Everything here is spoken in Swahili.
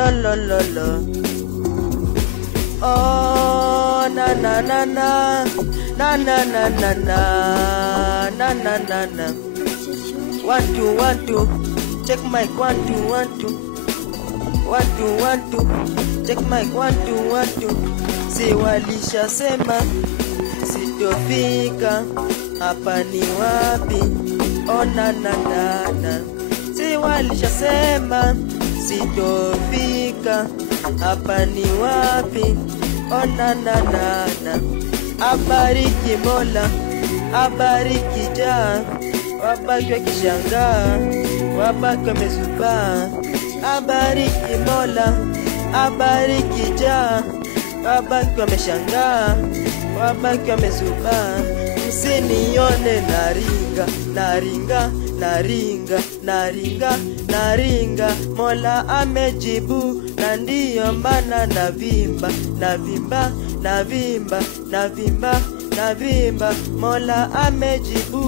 la la la la. Oh na na na na na na na na na na na na na. 1 2 1 2 check mic 1 2 1 2 1 2 1 2 check mic 1 2 1 2. Si walishasema sitofika, hapa ni wapi? Oh na na na na. Si walishasema sitofika, hapa ni wapi? Oh na na na na. Abariki Mola, abariki Jah, wabaki wakishangaa, wabaki wamezubaa. Abariki Mola, abariki Jah, wabaki wameshangaa, wabaki wamezubaa. Msinione naringa, naringa, naringa, naringa, naringa. Mola amejibu, na ndiyo maana navimba, navimba, navimba, navimba, navimba. Mola amejibu.